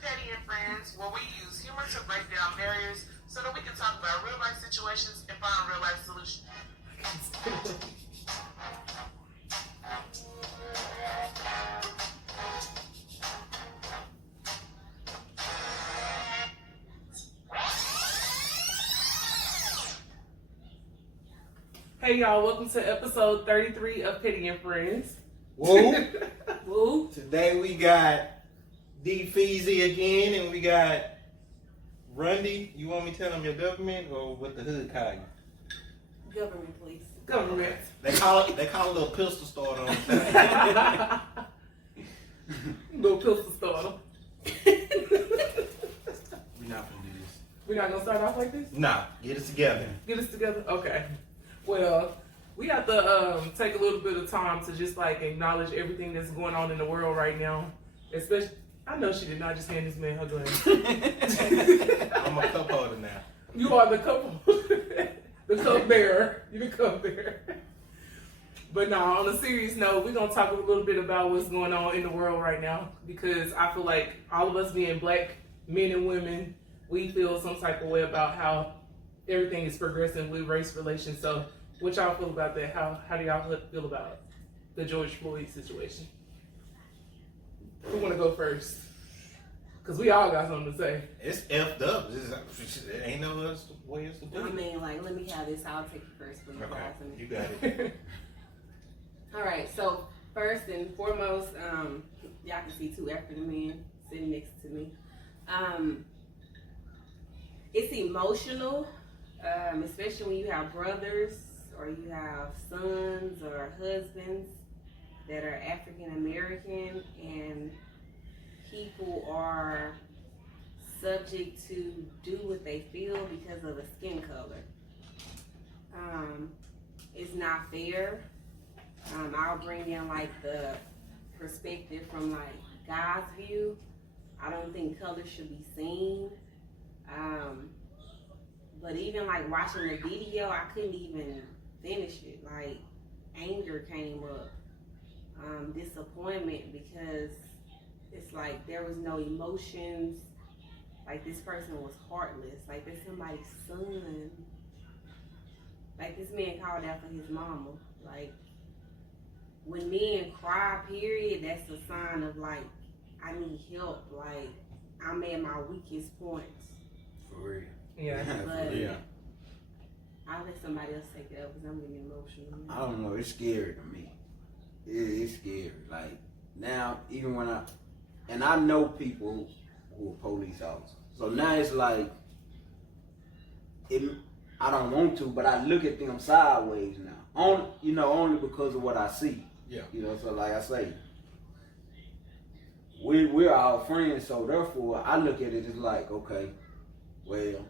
Petty and Friends, where we use humor to break down barriers so that we can talk about real life situations and find real life solutions. Hey y'all, welcome to episode 33 of Petty and Friends. Woo! Woo! Today we got Dpheezie again, and we got Rundee. You want me to tell them your government or what the hood call you? Government, please. Government. They call it a little pistol starter on the side. Little pistol starter. We're not gonna do this. We're not gonna start off like this? Nah, get us together. Get us together? Okay. Well, we have to take a little bit of time to just like acknowledge everything that's going on in the world right now. Especially, I know she did not just hand this man her glass. I'm a cup holder now. You are the cup the cup bearer. You're the cup bearer. But no, on a serious note, we're gonna talk a little bit about what's going on in the world right now, because I feel like all of us being black men and women, we feel some type of way about how everything is progressing with race relations. So what y'all feel about that? How do y'all feel about the George Floyd situation? Who want to go first? Because we all got something to say. It's effed up. It ain't no other way else to do I it. mean, like, let me have this. I'll take it first. Please. Okay, you got it. All right. So first and foremost, y'all can see two African men sitting next to me. It's emotional, especially when you have brothers or you have sons or husbands that are African American, and people are subject to do what they feel because of a skin color. It's not fair. I'll bring in like the perspective from like God's view. I don't think color should be seen. But even like watching the video, I couldn't even finish it. Like, anger came up, disappointment, because it's like there was no emotions. Like, this person was heartless. Like, that's somebody's son. Like, this man called out for his mama. Like, when men cry, period, that's a sign of like, I need help. Like, I'm at my weakest points. For real. Yeah. But Yeah. I'll let somebody else take it up because I'm getting emotional. I don't know. It's scary to me. It's scary. Like, now, even when I know people who are police officers. So now it's like, I don't want to, but I look at them sideways now. Only because of what I see. Yeah. So like I say, we're our friends, so therefore I look at it as like, okay, well,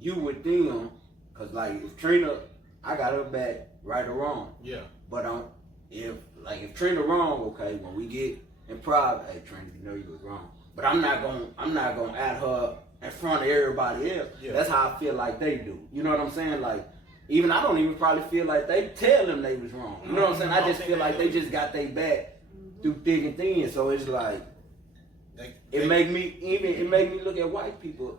you with them, cause like if Trina, I got her back, right or wrong. Yeah. But if Trina wrong, okay, when we get in private, hey Trina, you know you was wrong. But I'm not gonna add her in front of everybody else. Yeah. That's how I feel like they do. You know what I'm saying? Like, even I don't even probably feel like they tell them they was wrong. You know what I'm saying? I just feel like they just got their back through thick and thin. So it's like, it make me look at white people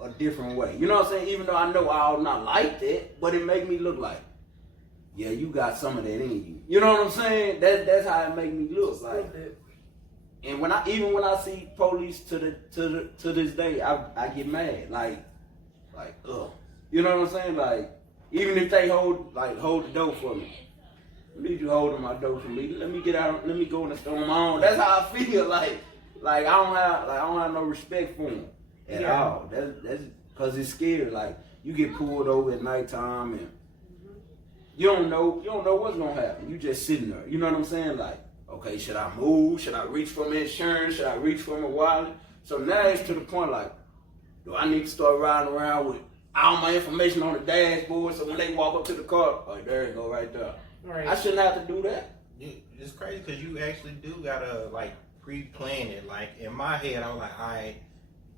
a different way. You know what I'm saying? Even though I know I'll not like that, but it make me look like, yeah, you got some of that in you. You know what I'm saying? That's how it make me look like. And when I see police to this day, I get mad. Like ugh. You know what I'm saying? Like, even if they hold the door for me. At least you holding my door for me. Let me get out. Let me go in the store on my own. That's how I feel. Like I don't have no respect for them at all. That's because it's scary. Like, you get pulled over at nighttime and you don't know what's gonna happen. You just sitting there. You know what I'm saying? Like, okay, should I move? Should I reach for my insurance? Should I reach for my wallet? So now it's to the point like, do I need to start riding around with all my information on the dashboard so when they walk up to the car, oh, there it go right there. Right. I shouldn't have to do that. It's crazy because you actually do gotta like pre-plan it. Like, in my head, I'm like, all right,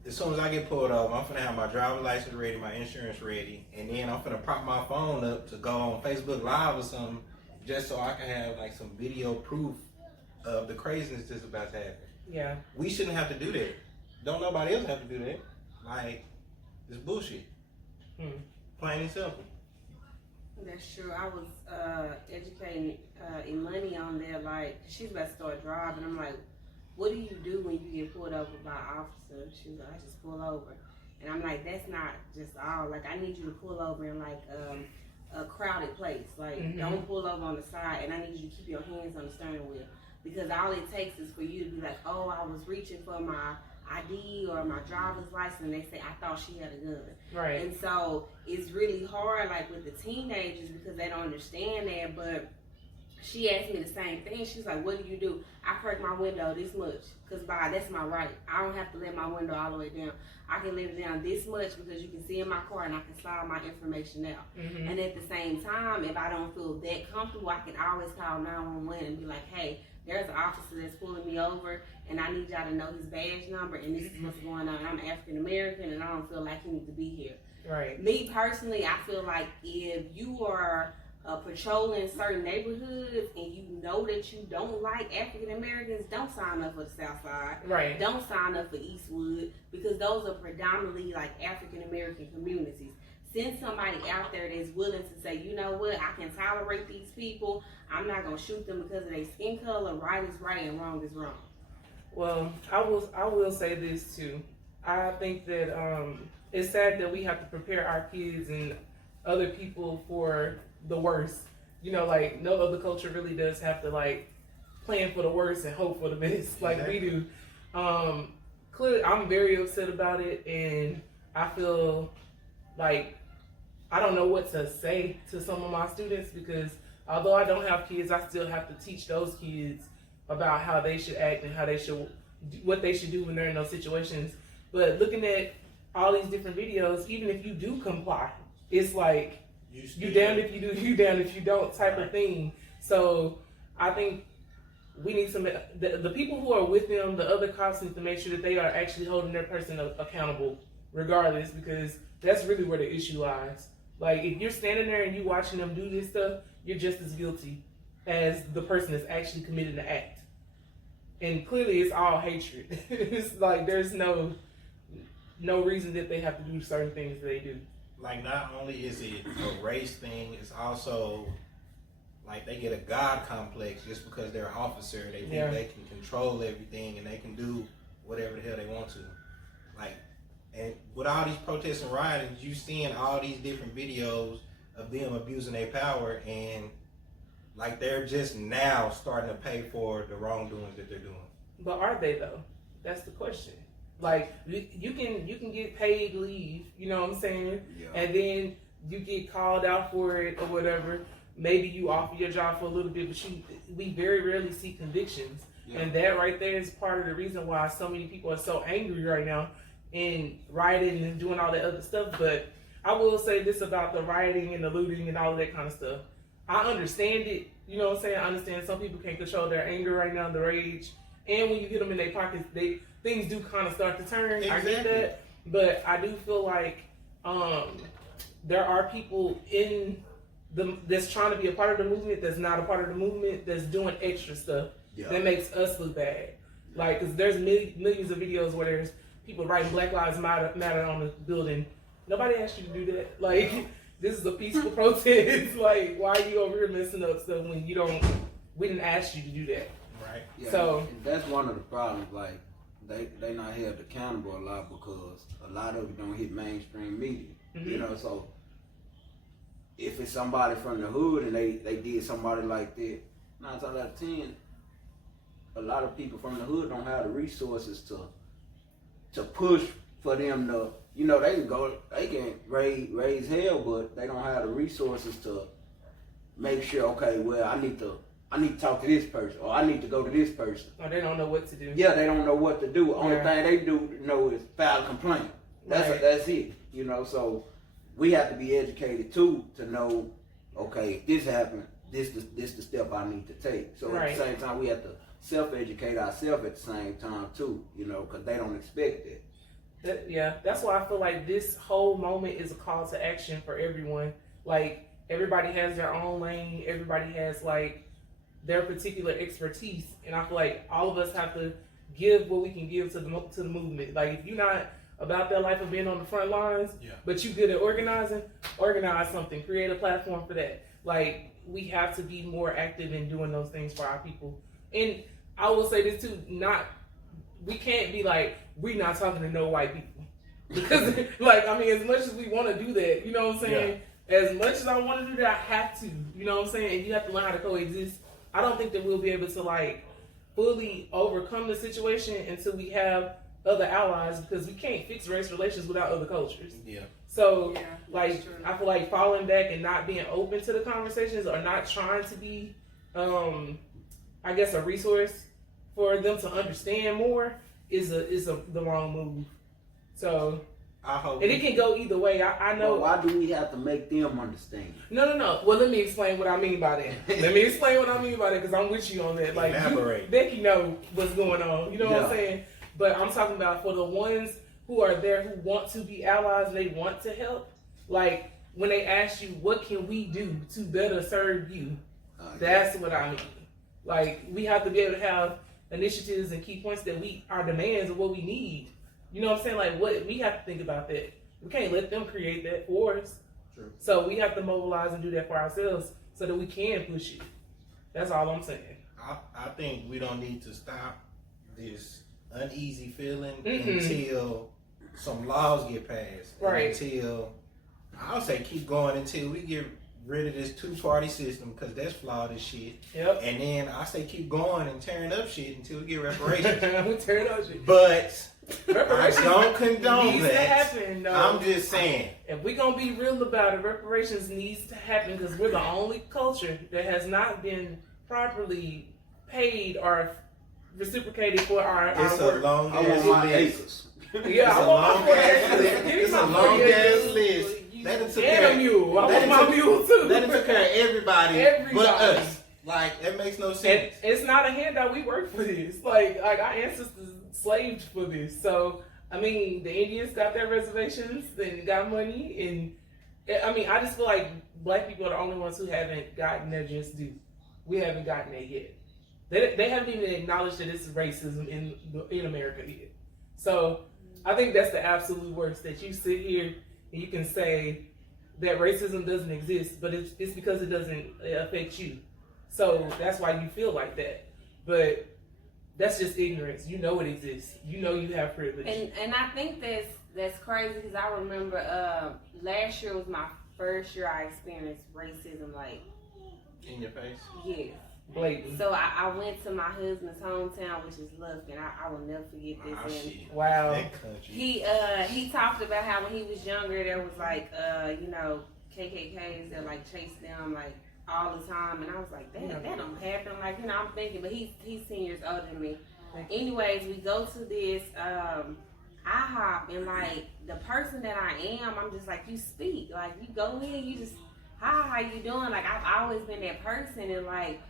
as soon as I get pulled over, I'm finna have my driver's license ready, my insurance ready, and then I'm finna prop my phone up to go on Facebook Live or something, just so I can have like some video proof of the craziness that's about to happen. Yeah. We shouldn't have to do that. Don't nobody else have to do that. Like, it's bullshit. Plain and simple. That's true. I was educating Imani on there. Like, she's about to start driving. I'm like, what do you do when you get pulled over by an officer? She was like, I just pull over. And I'm like, that's not just all. Like, I need you to pull over in like a crowded place. Like, don't pull over on the side. And I need you to keep your hands on the steering wheel, because all it takes is for you to be like, oh, I was reaching for my ID or my driver's license, and they say I thought she had a gun. Right. And so it's really hard, like with the teenagers, because they don't understand that. But she asked me the same thing. She's like, what do you do? I crack my window this much, because that's my right. I don't have to let my window all the way down. I can let it down this much because you can see in my car, and I can slide my information out. And at the same time, if I don't feel that comfortable, I can always call 911 and be like, hey, there's an officer that's pulling me over, and I need y'all to know his badge number, and this is what's going on. I'm African American, and I don't feel like he needs to be here. Right. Me personally, I feel like if you are patrolling certain neighborhoods and you know that you don't like African Americans, don't sign up for the South Side. Right. Don't sign up for Eastwood, because those are predominantly like African American communities. Send somebody out there that's willing to say, you know what, I can tolerate these people. I'm not gonna shoot them because of their skin color. Right is right and wrong is wrong. Well, I will say this too. I think that it's sad that we have to prepare our kids and other people for the worst. You know, like no other culture really does have to like plan for the worst and hope for the best like we do. Clearly, I'm very upset about it, and I feel like I don't know what to say to some of my students, because although I don't have kids, I still have to teach those kids about how they should act and how they should, what they should do when they're in those situations. But looking at all these different videos, even if you do comply, it's like you damned if you do, you damned if you don't type of thing. So I think we need some, the people who are with them, the other cops need to make sure that they are actually holding their person accountable regardless, because that's really where the issue lies. Like, if you're standing there and you watching them do this stuff, you're just as guilty as the person that's actually committed the act. And clearly it's all hatred. It's like there's no reason that they have to do certain things that they do. Like, not only is it a race thing, it's also like they get a God complex just because they're an officer. They think they can control everything and they can do whatever the hell they want to. Like, and with all these protests and rioting, you seeing all these different videos of them abusing their power, and like they're just now starting to pay for the wrongdoings that they're doing. But are they though? That's the question. Like, you can get paid leave, you know what I'm saying? Yeah. And then you get called out for it or whatever. Maybe you offer your job for a little bit, but we very rarely see convictions. Yeah. And that right there is part of the reason why so many people are so angry right now and rioting and doing all that other stuff. But I will say this about the rioting and the looting and all of that kind of stuff. I understand it, you know what I'm saying? I understand some people can't control their anger right now, the rage. And when you hit them in their pockets, things do kind of start to turn. Exactly. I get that. But I do feel like there are people that's trying to be a part of the movement that's not a part of the movement, that's doing extra stuff that makes us look bad. Like, because there's millions of videos where there's people writing Black Lives Matter on the building. Nobody asked you to do that. Like, this is a peaceful protest. Like, why are you over here messing up stuff when we didn't ask you to do that? Right. Yeah, so and that's one of the problems. Like, they not held accountable a lot because a lot of it don't hit mainstream media. Mm-hmm. You know, so if it's somebody from the hood and they did somebody like that, 9 times out of 10, a lot of people from the hood don't have the resources to push for them to, you know, they can raise hell, but they don't have the resources to make sure, okay, well, I need to talk to this person, or I need to go to this person. Or they don't know what to do. Yeah, they don't know what to do. Only thing they do know is file a complaint. That's it. You know, so we have to be educated too to know, okay, if this happened, this the step I need to take. So at the same time, we have to self-educate ourselves at the same time too, you know, because they don't expect it. That's why I feel like this whole moment is a call to action for everyone. Like, everybody has their own lane. Everybody has, like, their particular expertise. And I feel like all of us have to give what we can give to the movement. Like if you're not about that life of being on the front lines, but you good at organizing, organize something, create a platform for that. Like we have to be more active in doing those things for our people. And I will say this too, we can't be like, we're not talking to no white people. Because like, I mean, as much as we want to do that, you know what I'm saying? As much as I want to do that, I have to, you know what I'm saying? And you have to learn how to coexist. I don't think that we'll be able to like fully overcome the situation until we have other allies, because we can't fix race relations without other cultures. So like, I feel like falling back and not being open to the conversations or not trying to be, I guess, a resource for them to understand more is the wrong move. So, I hope. And it can go either way. I know. But why do we have to make them understand? No. Well, let me explain what I mean by that. Because I'm with you on that. Like, Becky know what's going on. You know what I'm saying? But I'm talking about for the ones who are there who want to be allies, they want to help. Like, when they ask you, what can we do to better serve you? That's what I mean. Like, we have to be able to have initiatives and key points that our demands of what we need. You know what I'm saying? Like, what we have to think about that. We can't let them create that for us. True. So we have to mobilize and do that for ourselves so that we can push it. That's all I'm saying. I think we don't need to stop this uneasy feeling until some laws get passed. Right. Until, I'll say keep going until we get rid of this two-party system, because that's flawed as shit. Yep. And then I say keep going and tearing up shit until we get reparations. We tearing up shit. But I don't condone needs that. To happen, though. I'm just saying. If we're going to be real about it, reparations needs to happen, because we're the only culture that has not been properly paid or reciprocated for our It's a work. long I ass want my list. acres. Yeah, It's a long ass list. It's a long ass list. That it took And a mule. I want my mule too. That it took care of everybody but us. Like, that makes no sense. And it's not a handout. We work for this. Like our ancestors slaved for this. So I mean, the Indians got their reservations and got money, and I mean, I just feel like black people are the only ones who haven't gotten their just due. We haven't gotten it yet. They haven't even acknowledged that it's racism in America yet. So I think that's the absolute worst, that you sit here and you can say that racism doesn't exist, but it's because it doesn't affect you. So that's why you feel like that. But that's just ignorance. You know it exists. You know you have privilege. And I think that's crazy, because I remember last year was my first year I experienced racism, like in your face. Yes. Blatant. So I went to my husband's hometown, which is Lufkin. I will never forget this. Oh, and shit. Wow. That country. He talked about how when he was younger there was like KKKs that like chased them like all the time, and I was like, that don't happen. Like, I'm thinking, but he's 10 years older than me. Anyways, we go to this IHOP, and like the person that I am, I'm just like, you speak, like you go in, you just hi, how you doing? Like I've always been that person, and like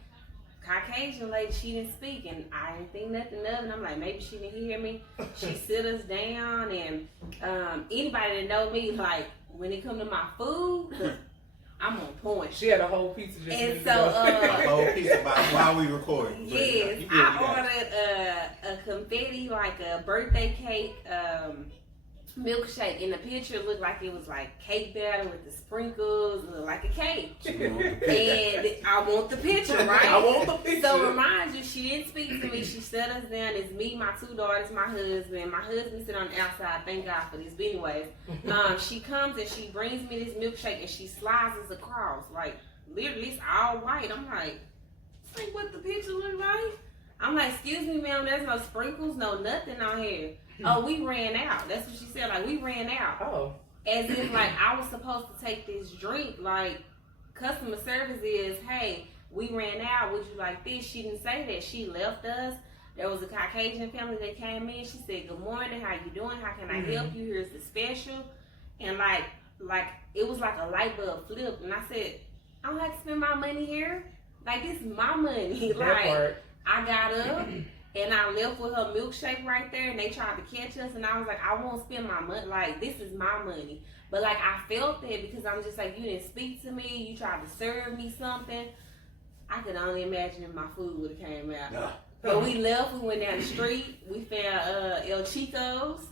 Caucasian lady, she didn't speak, and I didn't think nothing of it. And I'm like, maybe she didn't hear me. She sit us down, and anybody that know me, like when it come to my food, I'm on point. She had a whole pizza just and so a whole pizza while we recording. Yes, I ordered a confetti, like a birthday cake milkshake, and the picture looked like it was like cake batter with the sprinkles, like a cake. And I want the picture, right? I want the picture. So remind you, she didn't speak to me. She sat us down. It's me, my 2 daughters, my husband. My husband sit on the outside. Thank God for this. But anyways, she comes and she brings me this milkshake, and she slides us across. Like literally, it's all white. I'm like, this ain't what the picture look like. I'm like, excuse me, ma'am, there's no sprinkles, no nothing on here. Oh, we ran out. That's what she said. Like, we ran out. Oh. As if, like, I was supposed to take this drink. Like, customer service is, hey, we ran out. Would you like this? She didn't say that. She left us. There was a Caucasian family that came in. She said, good morning. How you doing? How can I help you? Here's the special. And, like, it was like a light bulb flipped. And I said, I don't have to spend my money here. Like, this is my money. Like, I got up. And I left with her milkshake right there, and they tried to catch us, and I was like, I won't spend my money. Like, this is my money. But, like, I felt that because I'm just like, you didn't speak to me. You tried to serve me something. I could only imagine if my food would have came out. Yeah. But we left, we went down the street, we found El Chico's.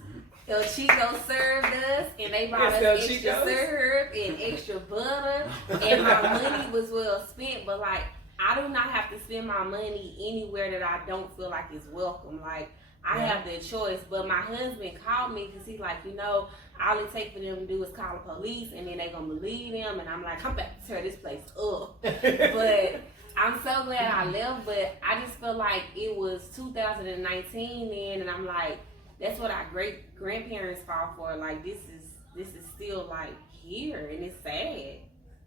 El Chico served us, and they brought us extra syrup and extra butter, and my money was well spent, but like, I do not have to spend my money anywhere that I don't feel like it's welcome. Like, I have the choice, but my husband called me because he's like, you know, all it takes for them to do is call the police, and then they gonna believe them, and I'm like, I'm about to tear this place up. But I'm so glad I left, but I just feel like it was 2019 then, and I'm like, that's what our great grandparents fought for. Like, this is still like here, and it's sad.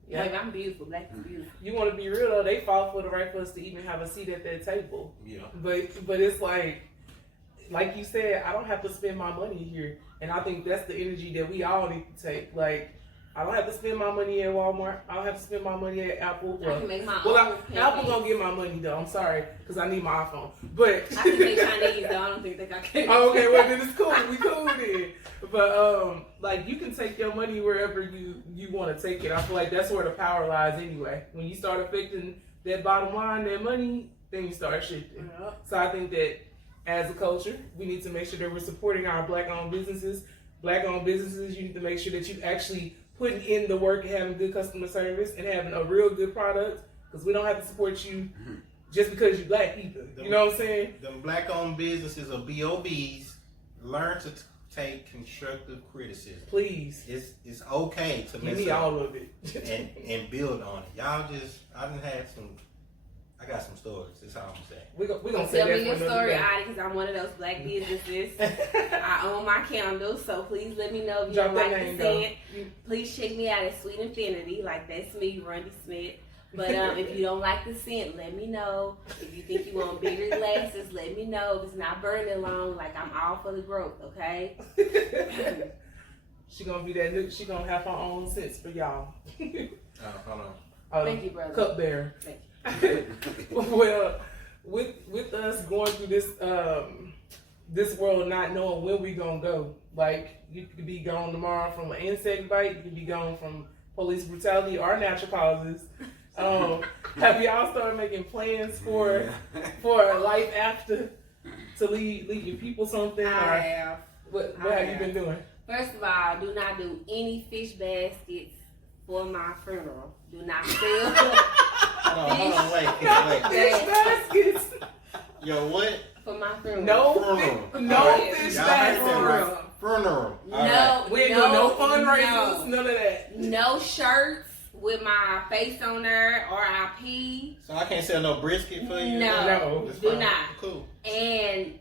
Yeah, baby, I'm beautiful. Black is beautiful. You want to be real though? They fought for the right for us to even have a seat at that table. Yeah. But it's like you said, I don't have to spend my money here, and I think that's the energy that we all need to take. Like, I don't have to spend my money at Walmart. I don't have to spend my money at Apple. I can make my own. Apple gonna get my money though. I'm sorry, because I need my iPhone. But I can make Chinese though. I don't think they got cake. Oh, okay, well then it's cool. We cool then. But like, you can take your money wherever you want to take it. I feel like that's where the power lies anyway. When you start affecting that bottom line, that money, then you start shifting. So I think that as a culture, we need to make sure that we're supporting our Black-owned businesses. Black-owned businesses, you need to make sure that you actually putting in the work and having good customer service and having a real good product, because we don't have to support you just because you Black either. You know what I'm saying? Them Black-owned businesses or BOBs learn to take constructive criticism. Please. It's okay to give me all of it and build on it. Y'all just, I got some stories. That's all I'm saying. We gonna tell me your story, Adi, because I'm one of those Black businesses. I own my candles, so please let me know if you don't like the scent. Please check me out at Sweet Infinity, like that's me, Rundee Smith. But if you don't like the scent, let me know. If you think you want bigger glasses, let me know. If it's not burning long, like I'm all for the growth, okay? She gonna be that new. She gonna have her own scents for y'all. Hold on. Thank you, brother. Cupbearer. Thank you. Well, with us going through this this world, not knowing when we gonna go, like, you could be gone tomorrow from an insect bite, you could be gone from police brutality or natural causes. Have y'all started making plans for life after, to leave your people something? I have. What have you been doing? First of all, do not do any fish baskets for my funeral. Do not sell. Hold on, wait. Fish baskets. Yo, what? For my funeral. No fish baskets. Funeral. No, we ain't doing no fundraisers, none of that. No shirts with my face on there, RIP. So I can't sell no brisket for you? No, do not. Cool. And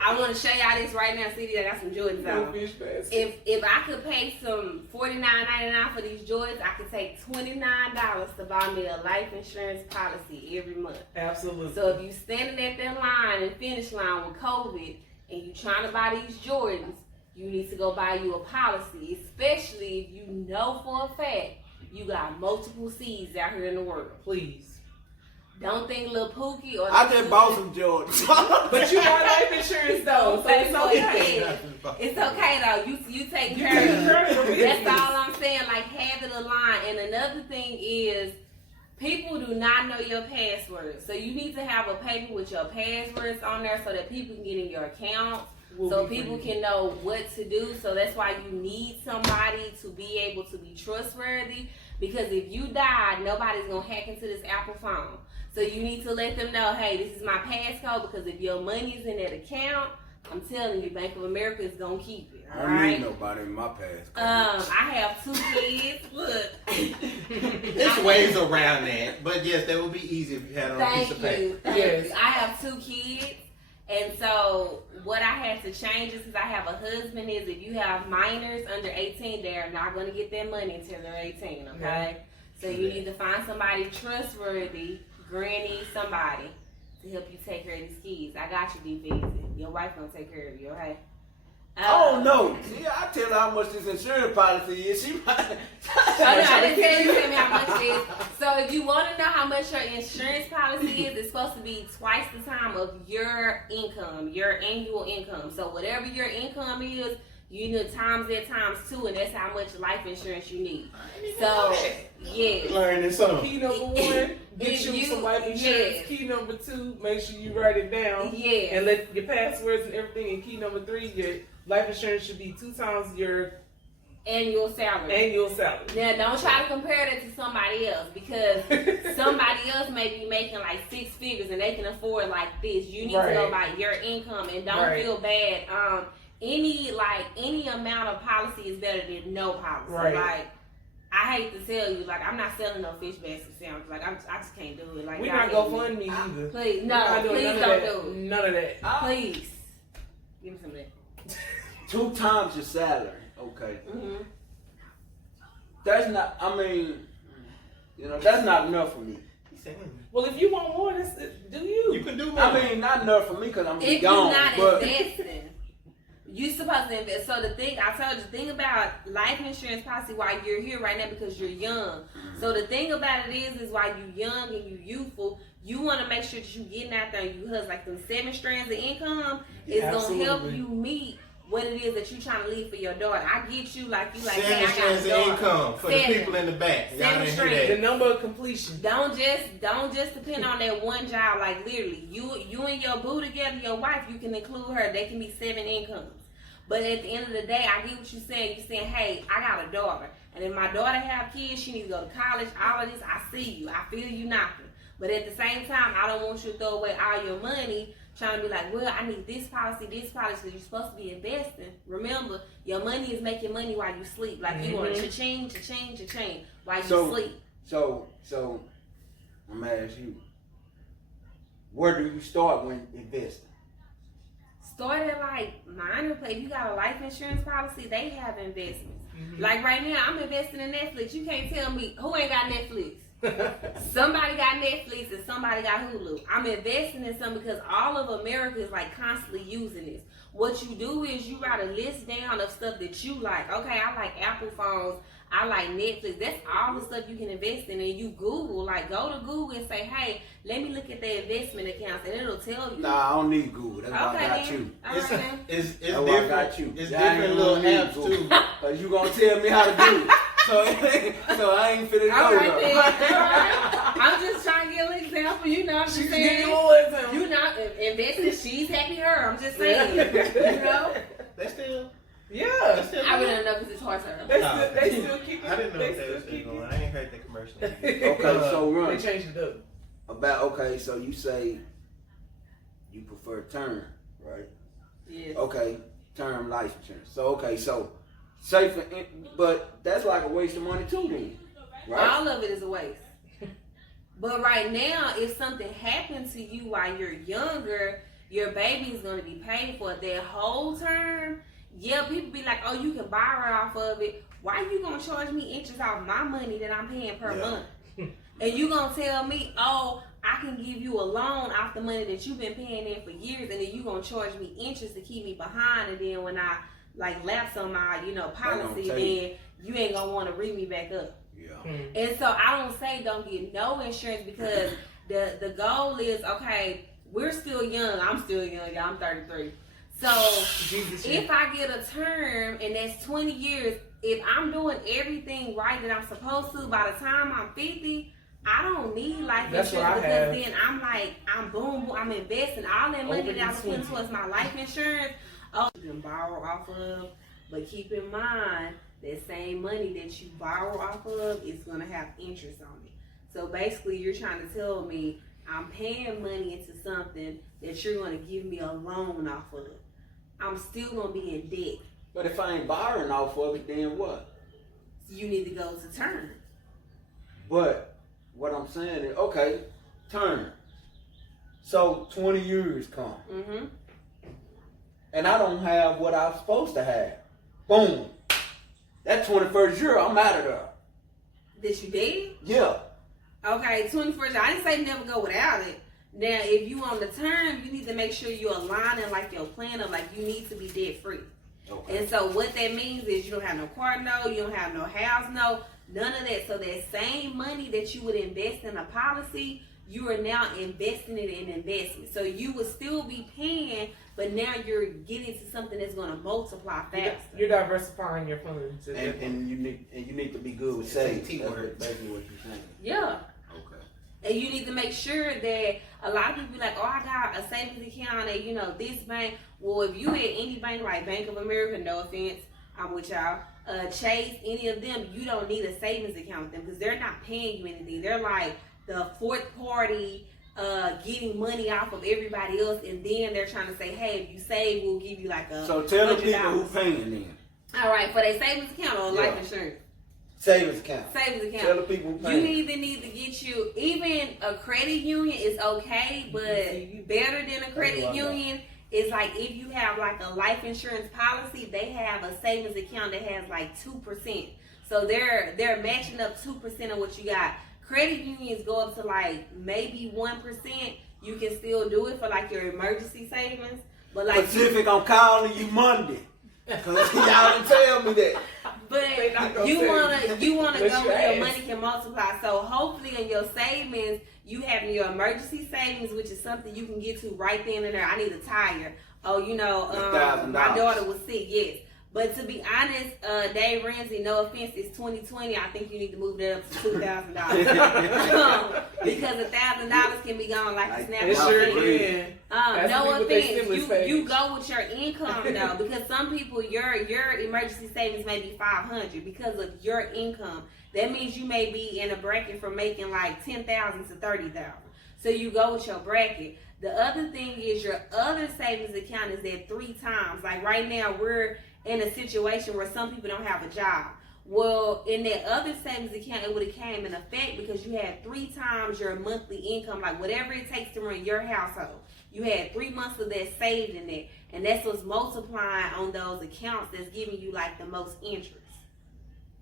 I want to show y'all this right now. See, I got some Jordans on. If I could pay some $49.99 for these Jordans, I could take $29 to buy me a life insurance policy every month. Absolutely. So if you standing at that line and finish line with COVID and you trying to buy these Jordans, you need to go buy you a policy, especially if you know for a fact you got multiple C's out here in the world. Please. Don't think Lil Pookie or I just bought some Jordans. But you got life insurance though, so it's okay. It's okay though. You take care of it. That's all I'm saying. Like, have it aligned. And another thing is, people do not know your password. So you need to have a paper with your passwords on there so that people can get in your account. So people can know what to do. So that's why you need somebody to be able to be trustworthy. Because if you die, nobody's going to hack into this Apple phone. So you need to let them know, hey, this is my passcode, because if your money's in that account, I'm telling you, Bank of America is going to keep it. All right? I don't need nobody in my passcode. I have 2 kids. Look. There's ways around that. But yes, that would be easy if you had on a piece of paper. Thank you. I have 2 kids. And so what I had to change is, because I have a husband, is if you have minors under 18, they're not going to get their money until they're 18, okay? So you need to find somebody trustworthy, granny, somebody, to help you take care of these kids. I got you, Dpheezie. Your wife going to take care of you, okay? Oh no! See, I tell her how much this insurance policy is. She might. I didn't tell you how much it is. So if you want to know how much your insurance policy is, it's supposed to be twice the time of your income, your annual income. So whatever your income is, you need to times that times 2, and that's how much life insurance you need. So yeah, Learning something. Key number 1: get you some life insurance. Yes. Key number 2, make sure you write it down. Yes. And let your passwords and everything. And key number 3, your life insurance should be 2 times your annual salary. Now, don't try to compare that to somebody else, because somebody else may be making like 6 figures and they can afford like this. You need to go by your income, and don't feel bad. Any amount of policy is better than no policy. Right. Like, I hate to tell you, like, I'm not selling no fish basket sandwich. Like, I just can't do it. Like, we're not GoFundMe either. Please, no, please don't do it. None of that. Please, give me some of that. 2 times your salary. Okay. Mm-hmm. That's not. I mean, that's not enough for me. Well, if you want more, do you? You can do more. I mean, not enough for me because I'm if gone. If you're not but investing, you supposed to invest. So the thing the thing about life insurance policy, why you're here right now, because you're young. So the thing about it is while you're young and you youthful, you want to make sure that you getting out there and you hustle. Like them 7 strands of income is gonna help you meet what it is that you're trying to leave for your daughter. I get you, like 7 hey, strands of income for the people in the back. Y'all 7 didn't strands. hear The that. number of completion. Don't just depend on that one job. Like literally, you and your boo together, your wife, you can include her. They can be 7 incomes. But at the end of the day, I get what you're saying. You're saying, hey, I got a daughter, and if my daughter have kids, she needs to go to college. All of this, I see you. I feel you knocking. But at the same time, I don't want you to throw away all your money trying to be like, well, I need this policy, because you're supposed to be investing. Remember, your money is making money while you sleep. Like you want to cha-ching while you sleep. So I'm gonna ask you, where do you start when investing? Start at like minor play. If you got a life insurance policy, they have investments. Mm-hmm. Like right now, I'm investing in Netflix. You can't tell me who ain't got Netflix. Somebody got Netflix and somebody got Hulu. I'm investing in some because all of America is like constantly using this. What you do is you write a list down of stuff that you like. Okay, I like Apple phones. I like Netflix. That's all the stuff you can invest in. And you Google, like go to Google and say, hey, let me look at the investment accounts, and it'll tell you. Nah, I don't need Google. That's why I got then. you. All right, then. It's That's why I got different. you. It's Yeah, different little apps too. Cause you gonna tell me how to do it. So I ain't finna know. All right, then. All right. I'm just trying to give an example. You know, I'm just saying. You not investing. She's happy. Her. I'm just saying. You know. They still. Yeah. I wouldn't know because it's horse her. They still keep it. I didn't know they if they were still keep going. it. I ain't heard the commercial. Okay, so run. They changed it up. So you say you prefer term, right? Yes. Okay, term life insurance. So say but that's like a waste of money too, then, right? All of it is a waste. But right now, if something happens to you while you're younger, your baby is going to be paid for that whole term. Yeah, people be like, oh, you can borrow off of it. Why you going to charge me interest off my money that I'm paying per month? And you going to tell me, oh, I can give you a loan off the money that you've been paying in for years, and then you going to charge me interest to keep me behind, and then when I like lapse on my, policy, then you ain't going to want to read me back up. Yeah. And so I don't say don't get no insurance, because the goal is, okay, we're still young. I'm still young. I'm 33. So if I get a term and that's 20 years, if I'm doing everything right that I'm supposed to, by the time I'm 50, I don't need life insurance, because then I'm investing all that money that I was putting towards my life insurance. Oh, you can borrow off of, but keep in mind that same money that you borrow off of is going to have interest on it. So basically, you're trying to tell me I'm paying money into something that you're going to give me a loan off of. I'm still going to be in debt. But if I ain't borrowing off of it, then what? So you need to go to term. But what I'm saying is, okay, term. So 20 years come. Mm-hmm. And I don't have what I'm supposed to have. Boom. That 21st year, I'm out of there. That you did? Yeah. Okay, 21st. I didn't say never go without it. Now, if you on the term, you need to make sure you're aligning like your plan of like you need to be debt free. Okay. And so what that means is you don't have no car note, you don't have no house note, none of that. So that same money that you would invest in a policy, you are now investing it in investment. So you will still be paying, but now you're getting to something that's going to multiply faster. You're diversifying your funds. And you need to be good with savings. That's basically what you're saying. Yeah. Okay. And you need to make sure that a lot of people be like, oh, I got a savings account at, you know, this bank. Well, if you at any bank like Bank of America, no offense, I'm with y'all, Chase, any of them, you don't need a savings account with them because they're not paying you anything. They're like the fourth party getting money off of everybody else, and then they're trying to say, hey, if you save, we'll give you like a So tell the people $100. who paying then. All right, for their savings account or life insurance? Savings account. Savings account. Tell the people who You paying. either need to get you, even a credit union is okay, but better than a credit union is like if you have like a life insurance policy, they have a savings account that has like 2%. So they're matching up 2% of what you got. Credit unions go up to like maybe 1%. You can still do it for like your emergency savings, but like Pacific, I'm calling you Monday. Cause y'all didn't tell me that. But you wanna go Unless you where your ask. money can multiply. So hopefully in your savings, you have your emergency savings, which is something you can get to right then and there. I need a tire. Oh, you know, $1,000. my daughter was sick. Yes. But to be honest, Dave Ramsey, no offense, it's 2020. I think you need to move that up to $2,000 because $1,000 can be gone like a snap It of a sure finger. can. No what they offense, stimulus page. you go with your income though, because some people your emergency savings may be $500 because of your income. That means you may be in a bracket from making like $10,000 to $30,000. So you go with your bracket. The other thing is your other savings account is at 3 times. Like right now, we're in a situation where some people don't have a job. Well, in that other savings account, it would have came in effect because you had 3 times your monthly income, like whatever it takes to run your household. You had 3 months of that saved in there, and that's what's multiplying on those accounts that's giving you like the most interest.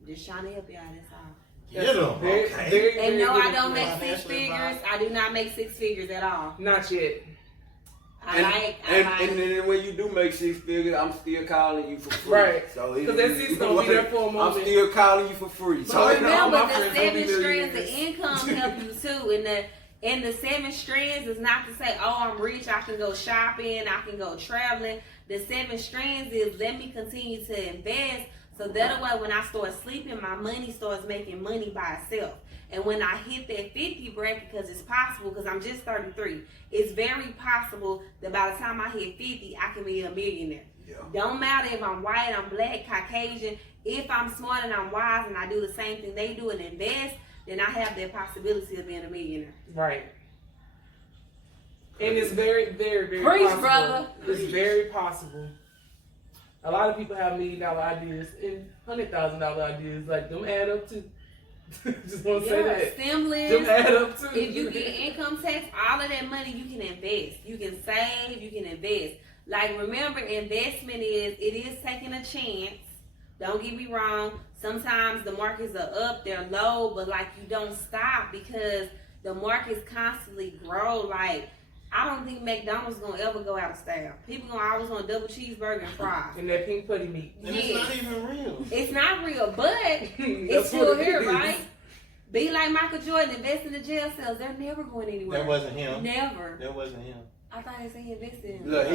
Just trying to help y'all. That's all. Get them. Okay. And no, I don't good make 6 financial figures. advice. I do not make 6 figures at all. Not yet. And then when you do make 6 figures, I'm still calling you for free. Right. So Because that seat's gonna be there for a moment. I'm still calling you for free. So But Remember, my the friends will be 7 strands of millionaires. income help you too. And the 7 strands is not to say, oh, I'm rich, I can go shopping, I can go traveling. The 7 strands is let me continue to invest so that way when I start sleeping, my money starts making money by itself. And when I hit that 50 bracket, because it's possible, because I'm just 33, it's very possible that by the time I hit 50, I can be a millionaire. Yeah. Don't matter if I'm white, I'm black, Caucasian. If I'm smart and I'm wise and I do the same thing they do and invest, then I have that possibility of being a millionaire. Right. And it's very, very, very Preach, possible. brother. It's very possible. A lot of people have $1 million ideas and $100,000 ideas. Like, them add up too. Just want to say that. Stimulus. Them add up too. If you get income tax, all of that money you can invest. You can save, you can invest. Like, remember, investment it is taking a chance. Don't get me wrong. Sometimes the markets are up, they're low, but like you don't stop because the markets constantly grow. Like, I don't think McDonald's gonna ever go out of style. People gonna always want double cheeseburger and fries. And that pink putty meat. And it's not even real. It's not real, but it's That's still what it here, is. right? Be like Michael Jordan, invest in the jail cells. They're never going anywhere. That wasn't him. Never. That wasn't him. I thought they said he invested in him. Look, he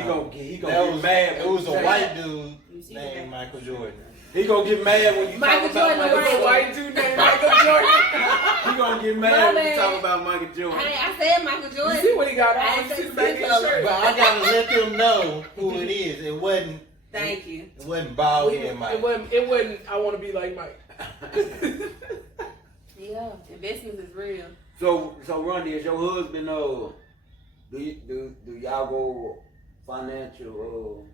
That gonna was get mad. It was a when you white say- dude You see named that? Michael Jordan. He gonna get mad when you Michael talk about Jordan, Michael the White Jordan. dude named Michael Jordan. He gonna get My mad when you bad. talk about Michael Jordan. I said Michael Jordan. You see what he got I on? said She's back in skin the color. shirt. But I gotta let them know who it is. It wasn't. Thank you. It wasn't bald head It Mike. wasn't, I want to be like Mike. Yeah, investments is real. So Rundee, is your husband do y'all go financial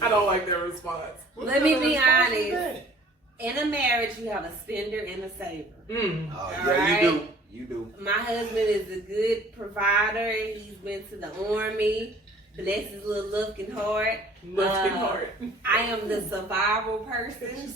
I don't like that response. What Let me kind of be response is honest. that? In a marriage, you have a spender and a saver. Mm. yeah, you do. My husband is a good provider. He's been to the Army. Bless his little looking heart. Looking hard. I am the survival person.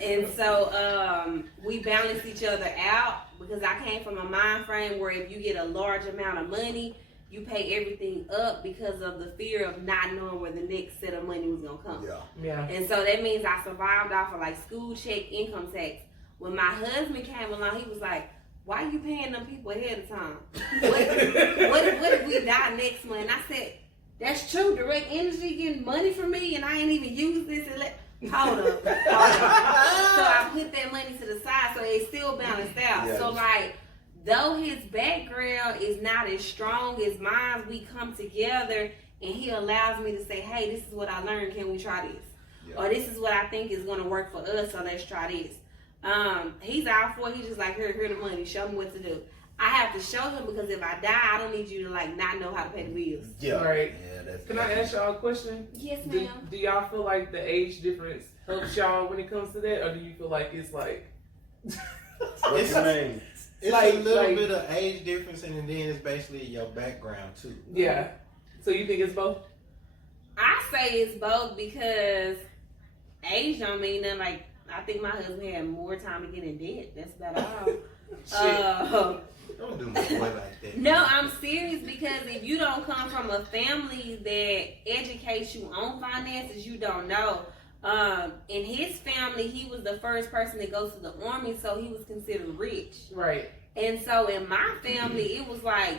And so we balance each other out because I came from a mind frame where if you get a large amount of money, you pay everything up because of the fear of not knowing where the next set of money was going to come. Yeah. Yeah. And so that means I survived off of like school check, income tax. When my husband came along, he was like, why are you paying them people ahead of time? What if we die next month? And I said, that's true. Direct Energy getting money from me and I ain't even used this. Hold up. So I put that money to the side so it's still balanced out. Yes. So like, though his background is not as strong as mine, we come together and he allows me to say, hey, this is what I learned. Can we try this? Yeah. Or this is what I think is going to work for us, so let's try this. He's out for it. He's just like, here the money. Show me what to do. I have to show him because if I die, I don't need you to like not know how to pay the bills. Yeah. Right. Yeah, that's Can I ask y'all a question? Yes, Do, ma'am. do y'all feel like the age difference helps y'all when it comes to that, or do you feel like it's like? What you mean? It's Like- a little like- bit of age difference, and then it's basically your background too. Yeah. So you think it's both? I say it's both because age don't mean nothing. Like, I think my husband had more time to get in debt. That's about all. Don't do my boy like that. No, I'm serious because if you don't come from a family that educates you on finances, you don't know. In his family, he was the first person to go to the army, so he was considered rich. Right. And so in my family, it was like,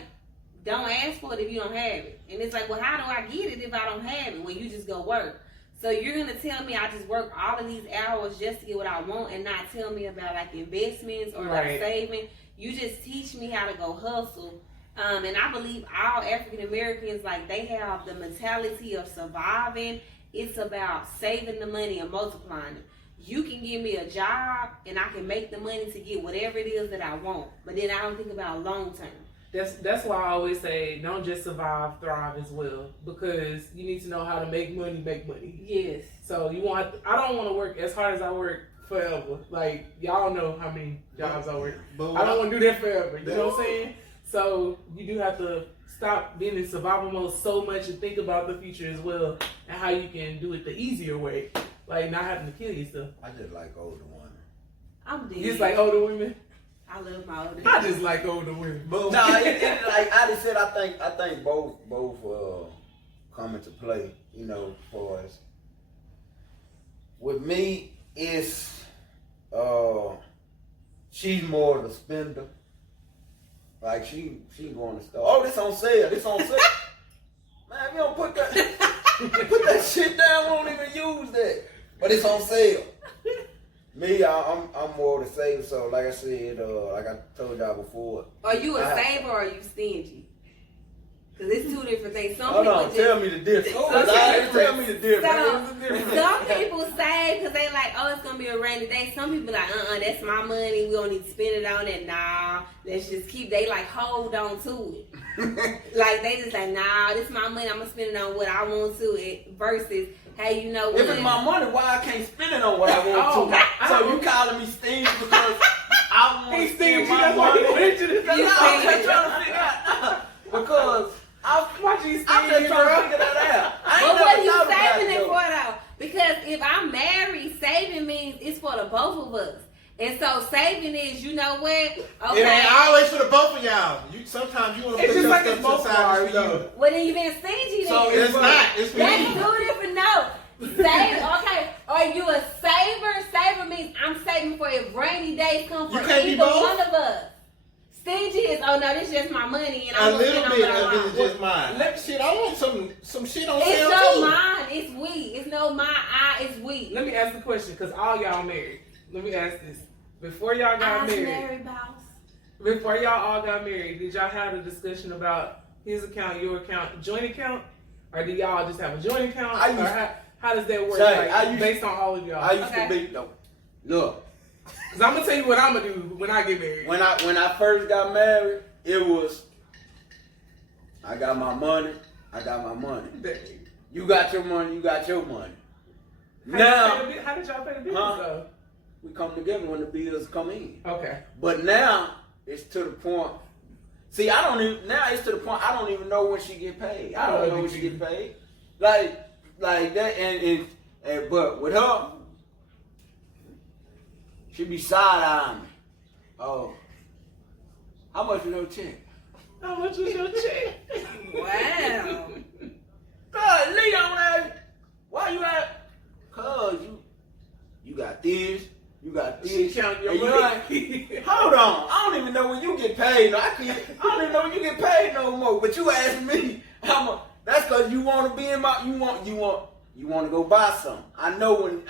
don't ask for it if you don't have it. And it's like, well, how do I get it if I don't have it? Well, you just go work. So you're going to tell me I just work all of these hours just to get what I want and not tell me about like investments or like Right. saving. You just teach me how to go hustle. And I believe all African Americans, like they have the mentality of surviving. It's about saving the money and multiplying it. You can give me a job and I can make the money to get whatever it is that I want. But then I don't think about long term. That's why I always say don't just survive, thrive as well, because you need to know how to make money. Yes. So I don't want to work as hard as I work forever. Like y'all know how many jobs I work. But I don't want to do that forever. You know what I'm saying? So you do have to stop being in survival mode so much and think about the future as well and how you can do it the easier way, like not having to kill yourself. I just like older women. I'm dead. You just like older women. I love my older. I just like older women. But No, like I just said, I think both come into play. You know, as far as with me, it's she's more the spender. Like she going to stuff. Oh, this on sale. Man, if you don't put that shit down, we won't even use that. But it's on sale. Me, I'm more the saver. So like I said, like I told y'all before. Are you a saver or are you stingy? Because it's two different things. Some Hold people on, just tell me the difference. Tell me the difference. some people save because they like, oh, it's gonna be a rainy day. Some people like, that's my money. We don't need to spend it on it. Nah, let's just keep. They like hold on to it. Like they just like, nah, this is my money. I'm gonna spend it on what I want to. It versus, hey, you know what? If it's my money, why I can't spend it on what I want to? So you calling me stingy because I want to spend my money? I'm just trying to figure out because. I'm just trying to figure that out. But what are you saving it for though? Because if I'm married, saving means it's for the both of us. And so saving is, you know what? Okay. it ain't always for the both of y'all. Sometimes you want to It's put just your like stuff it's to the both side ours, just for you. though. Well, then you been stingy then. So it's not. It's for That's me. two different notes. Save, okay. Are you a saver? Saver means I'm saving for if rainy days come for You can't be either both? one of us. Stingy is, oh no, this is just my money and A I'm gonna little spend on bit what I of it want. is just mine. Shit, I want some shit on It's sale no too. mine, it's we. It's no my, I, it's we. Let me ask the question, because all y'all married. Let me ask this. Before y'all got I'm married, married, boss. before y'all all got married, did y'all have a discussion about his account, your account, joint account? Or do y'all just have a joint account? I used- Or how does that work? Say, Like, I used- based on all of y'all? I used Okay. to be no. Look, Because I'm going to tell you what I'm going to do when I get married. when I first got married, it was I got my money. You got your money. You got your money. Now How did y'all pay the bills, Huh? though? we come together when the bills come in. Okay. But now it's to the point. See, I don't even now. It's to the point I don't even know when she get paid. I don't know when she get paid. Like that, and but with her, she be side eyeing me. Oh, how much is your check? How much was your check? Wow. God, Leon, why you at? Cause you got this. You got this. She count your and you money. like, hold on, I don't even know when you get paid. No, I don't even know when you get paid no more. But you ask me how much. That's cause you want to be in my. You want. you want to go buy something. I know when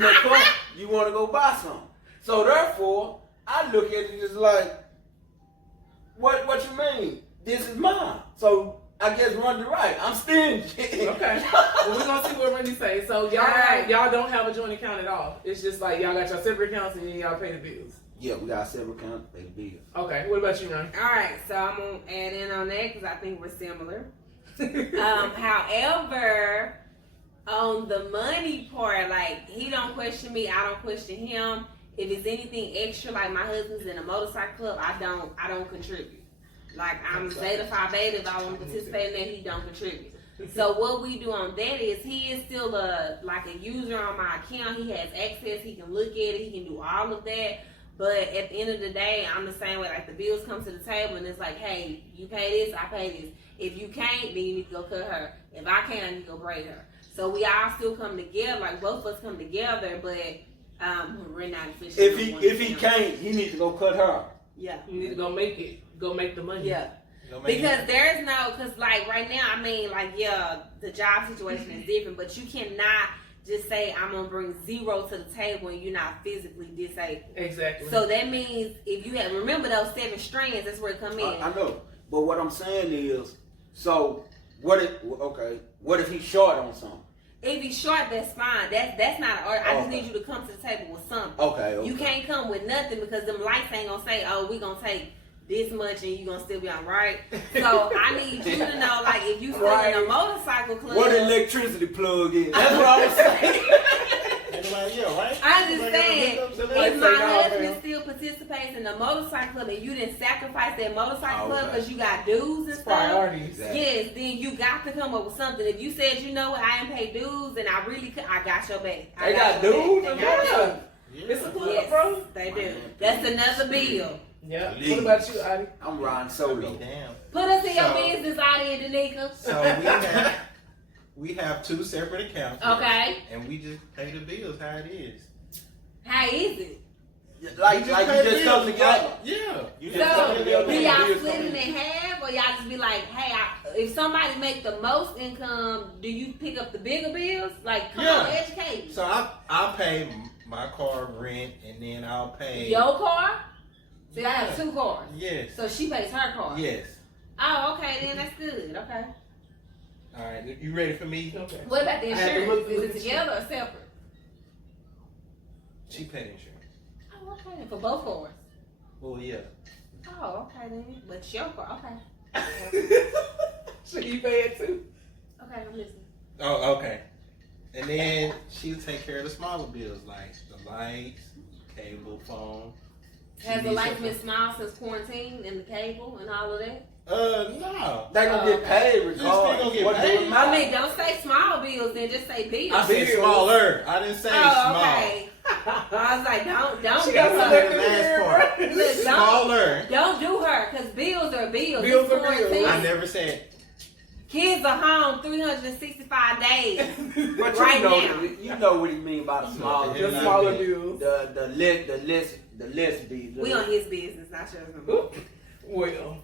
they come, you want to go buy something. So therefore, I look at it as like, what you mean? This is mine. So I guess Rundee right. I'm stingy. Okay. Well, we're gonna see what Rundee say. So y'all don't have a joint account at all. It's just like y'all got your separate accounts and then y'all pay the bills. Yeah, we got several accounts, pay the bills. Okay. What about you, Rundee? All right, so I'm gonna add in on that because I think we're similar. However, on the money part, like he don't question me, I don't question him. If it's anything extra, like my husband's in a motorcycle club, I don't contribute. Like I'm Zeta Phi Beta, if I want to participate in that, he don't contribute. So what we do on that is he is still a user on my account. He has access, he can look at it, he can do all of that. But at the end of the day, I'm the same way. Like the bills come to the table and it's like, hey, you pay this, I pay this. If you can't, then you need to go cut her. If I can't, I need to go braid her. So we all still come together, like both of us come together, but we're not officially. If he can't, he needs to go cut her. Yeah. You need to go make the money. Yeah. Because there's because like right now, I mean, like, yeah, the job situation is different, but you cannot just say, I'm going to bring zero to the table and you're not physically disabled. Exactly. So that means if you have, remember those 7 strands, that's where it come in. I know. But what I'm saying is, so, what if he's short on something? If he's short, that's fine. That's not an order. I just need you to come to the table with something. Okay. You can't come with nothing because them lights ain't going to say, oh, we going to take this much and you going to still be all right. So I need you to know, like, if you still in a motorcycle club. What electricity plug is. That's what I'm saying. I understand. If my husband still participates in the motorcycle club and you didn't sacrifice that motorcycle club because you got dues and stuff, priorities. yes, then you got to come up with something. If you said, you know what, I didn't pay dues and I really could, I got your back. They got dues? It's a club, yes, bro. they do. That's another bill. Yeah. What about you, Adi? I'm riding solo. Damn. Put us in your business, Adi and Danica. So we have 2 separate accounts. Okay. And we just pay the bills how it is. How is it? Like you just come together. Yeah. So, do y'all split it in half, or y'all just be like, hey, if somebody make the most income, do you pick up the bigger bills? Like, come on, educate me. So I'll pay my car rent, and then I'll pay your car? See, I have 2 cars. Yes. So she pays her car. Yes. Oh, okay, then that's good. Okay. All right. You ready for me? Okay. What about the I had to insurance? look Is it together or separate? She paid insurance. Oh, okay. For both cars. Well, yeah. Oh, okay then. But your car, okay. So you pay it too? Okay, I'm listening. Oh, okay. And then she'll take care of the smaller bills like the lights, cable, phone. Has the lights been small since quarantine and the cable and all of that? No. They gonna get paid regardless. Still gonna get paid. I mean, don't say small bills, then just say bills. I said smaller. I didn't say small. Okay. I was like, don't She do got her. selected The last part. Look, Smaller. Don't do her, because bills are bills. Bills It's are bills. quarantine. I never said. Kids are home 365 days. But Right you know, now. you know what he mean by the smaller. The smaller bills. The less bills. We on his business, not yours. Well,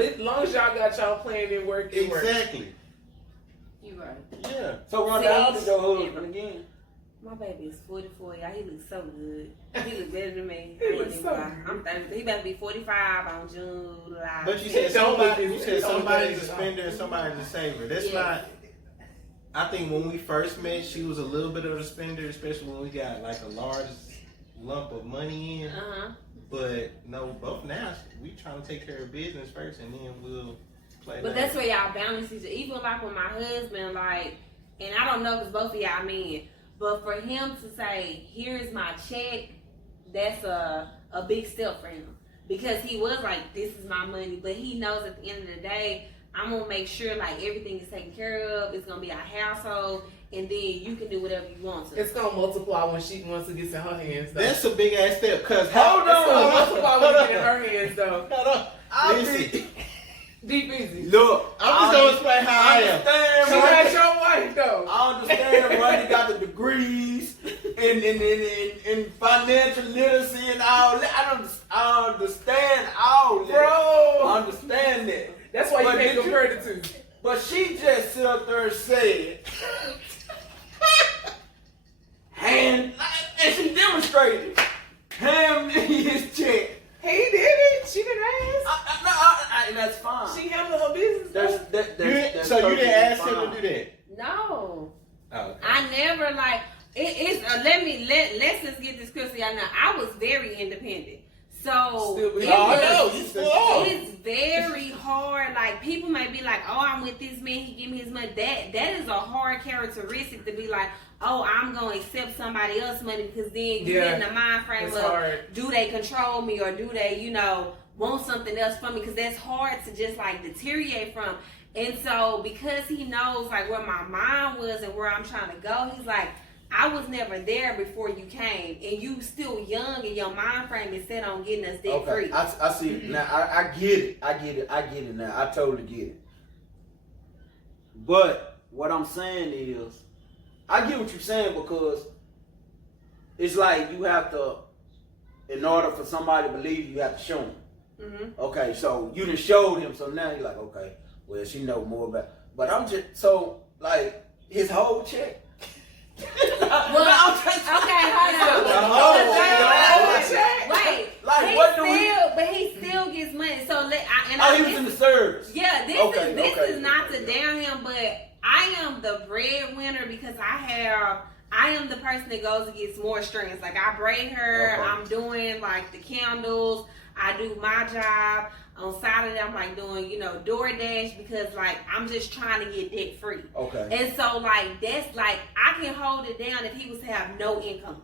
as long as y'all got y'all plan and work, it works. Exactly. You right. Yeah. So run down to your husband again. My baby is 44, y'all. He looks so good. He looks better than me. He looks so I'm 30. He about to be 45 on July. But you said Don't look somebody. You at- said don't somebody's a look at- spender and somebody's a saver. That's Yeah. not. I think when we first met, she was a little bit of a spender, especially when we got like a large lump of money in. Uh-huh. But no, both now we trying to take care of business first, and then we'll play. But that's where y'all balance each other. Even like with my husband, like, and I don't know because both of y'all men, but for him to say, here's my check, that's a big step for him. Because he was like, this is my money. But he knows at the end of the day, I'm going to make sure like everything is taken care of. It's going to be our household. And then you can do whatever you want to. It's gonna multiply when she wants to get in her hands. Though. That's a big ass step. Cause Hold how- on, hold multiply when it get in her hands though. Hold on. Listen, Dpheezie. Look, I'm just gonna explain how I am. She got your wife though. I understand Ronnie got the degrees in financial literacy and all that. I understand all that. Bro. I understand that. That's why you But can't did compare the two. But she just sit up there and said, that's fine. She handled her business. That's So you didn't ask perfectly him fine. to do that? No. Oh, okay. I never like it's let's just get this crystal out now. I was very independent. So Still be- it Oh, I was- know. You still are. it's very hard. Like people may be like, "Oh, I'm with this man. He give me his money." That is a hard characteristic to be like, "Oh, I'm gonna accept somebody else's money," because then you get in the mind frame It's of, hard. do they control me or do they, want something else from me? Because that's hard to just like deteriorate from. And so because he knows like where my mind was and where I'm trying to go, he's like, I was never there before you came, and you still young, and your mind frame is set on getting us debt free. I see it now. I get it. I get it now. I totally get it. But what I'm saying is, I get what you're saying, because it's like you have to, in order for somebody to believe you, have to show them. Mm-hmm. Okay, so you done showed him, so now you're like, okay, well, she know more about. But I'm just so like his whole check. Well, okay, hold on. Wait, Like, what do we? but he still gets money. So He was in the service. Yeah, this Okay, is not to down him, but I am the breadwinner because I am the person that goes and gets more strings. Like I braid her, Okay. I'm doing like the candles, I do my job. On Saturday, I'm like doing, DoorDash, because like I'm just trying to get debt free. Okay. And so like that's like I can hold it down if he was to have no income.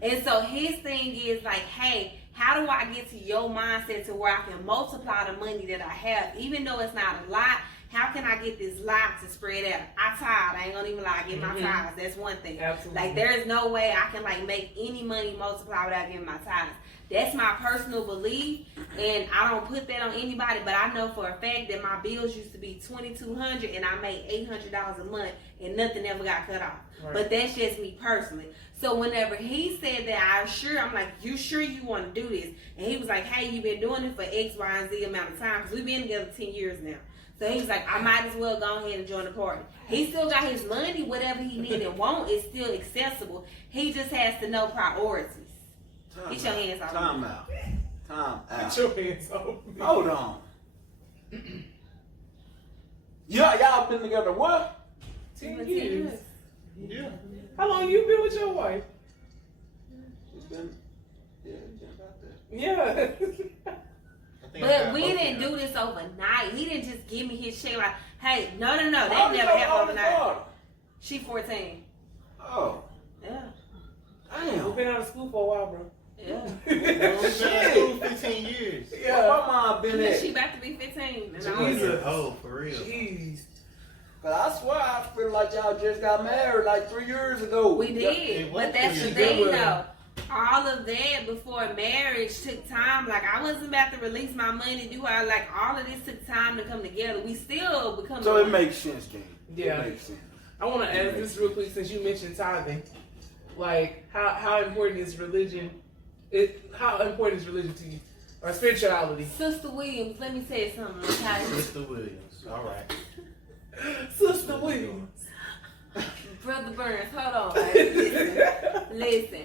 And so his thing is like, hey, how do I get to your mindset to where I can multiply the money that I have, even though it's not a lot? How can I get this lot to spread out? I tithe. I ain't gonna even lie. I get my tithes. That's one thing. Absolutely. Like there is no way I can like make any money multiply without getting my tithes. That's my personal belief, and I don't put that on anybody. But I know for a fact that my bills used to be $2,200, and I made $800 a month, and nothing ever got cut off. Right. But that's just me personally. So whenever he said that, I'm like, you sure you want to do this? And he was like, hey, you've been doing it for X, Y, and Z amount of time, because we've been together 10 years now. So he was like, I might as well go ahead and join the party. He still got his money. Whatever he need and want is still accessible. He just has to know priorities. Get your hands off me. Time out. Get your hands off me. Hold on. Y'all been together what? 10 years. Yeah. How long you been with your wife? It's been about that. Yeah. But we didn't do this overnight. He didn't just give me his check like, hey, no. That How never old happened is your overnight. daughter? She 14. Oh, Yeah. We've damn. been out of school for a while, bro. Yeah. We've been in school 15 years. Where my mom been at? She about to be 15. And Jesus. Oh, for real. Jeez. Cause I swear I feel like y'all just got married like 3 years ago. we did. it But was that's the pretty thing, good. though. All of that before marriage took time. Like, I wasn't about to release my money, like, all of this took time to come together. We still become. So it makes sense, King. Yeah. It makes sense. I want to ask this real quick since you mentioned tithing. Like, how important is religion? How important is religion to you, or spirituality? Sister Williams, let me tell you something. Okay? Mr. Williams. All right. Sister Williams. Brother Burns, hold on. Like, listen.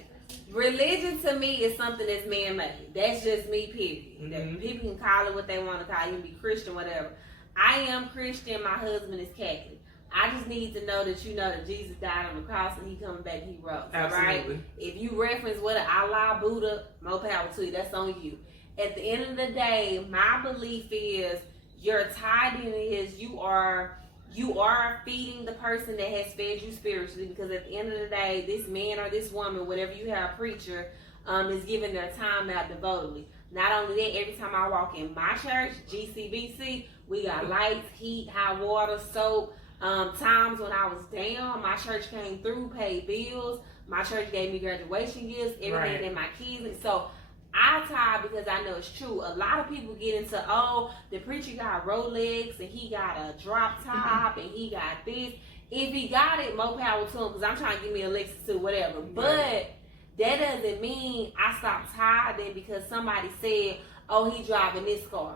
Religion to me is something that's man-made. That's just me, period. Mhm. People can call it what they want to call it. You can be Christian, whatever. I am Christian. My husband is Catholic. I just need to know that you know that Jesus died on the cross and he coming back, he rose. Absolutely. Right? If you reference what Allah, Buddha, more power to you. That's on you. At the end of the day, my belief is your tithing is you are feeding the person that has fed you spiritually, because at the end of the day, this man or this woman, whatever you have, preacher, is giving their time out devotedly. Not only that, every time I walk in my church, GCBC, we got lights, heat, hot water, soap. Times when I was down, my church came through, paid bills. My church gave me graduation gifts, everything Right. that my kids. So I tithe because I know it's true. A lot of people get into, oh, the preacher got Rolex and he got a drop top and he got this. If he got it, more power to him, because I'm trying to give me a Lexus too, whatever. But that doesn't mean I stopped tithing because somebody said, oh, he driving this car.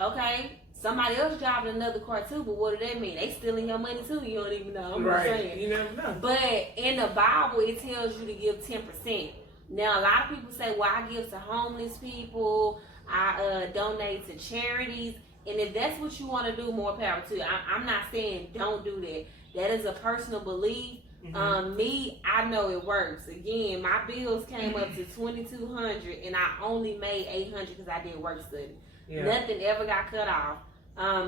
Okay? Somebody else driving another car too, but what does that mean? They stealing your money too. You don't even know. I'm just saying. Right. You never know. But in the Bible, it tells you to give 10%. Now, a lot of people say, well, I give to homeless people. I donate to charities. And if that's what you want to do, more power to you. I'm not saying don't do that. That is a personal belief. Me, I know it works. Again, my bills came up to $2,200, and I only made $800 because I did work study. Yeah. Nothing ever got cut off.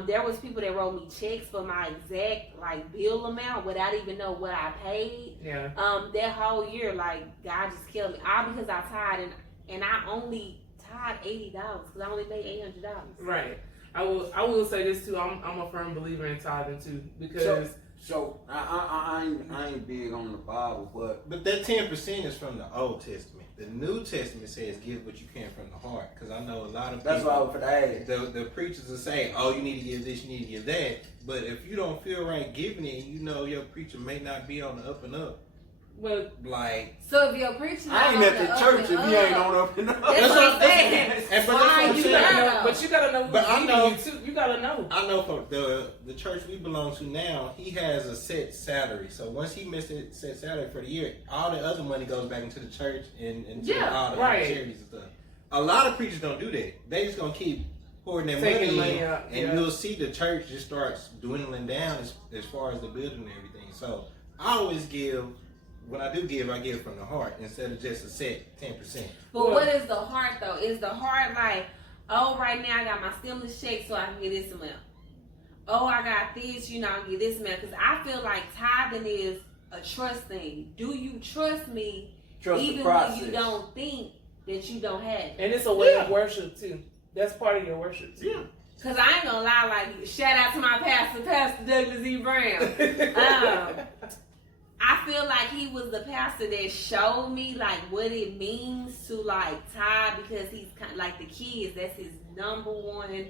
There was people that wrote me checks for my exact bill amount without even know what I paid. Yeah. That whole year, God just killed me. All because I tied, and I only tied $80 because I only made $800. Right. I will say this too. I'm a firm believer in tithing too, because so I ain't big on the Bible, but that 10% is from the Old Testament. The New Testament says give what you can from the heart. Because I know a lot of people. That's why I was for the The preachers will say, oh, you need to give this, you need to give that. But if you don't feel right giving it, you know your preacher may not be on the up and up. Well, so if your preacher, I ain't at the church if he ain't on up and up. That's what I'm saying. But you gotta know. But I know too. You gotta know. I know for the church we belong to now, he has a set salary. So once he missed a set salary for the year, all the other money goes back into the church and to all the other charities and stuff. A lot of preachers don't do that. They just gonna keep pouring their money in, out, and you'll see the church just starts dwindling down as far as the building and everything. So I always give. When I do give, I give from the heart instead of just a set 10%. But what is the heart though? Is the heart oh, right now I got my stimulus check so I can get this amount. Oh, I got this, I'll get this amount. Because I feel like tithing is a trust thing. Do you trust me even when you don't think that you don't have it? And it's a way of worship too. That's part of your worship too. Yeah. Because I ain't gonna lie, shout out to my pastor, Pastor Douglas E. Brown. I feel like he was the pastor that showed me what it means to tithe, because he's kind of the kids. That's his number one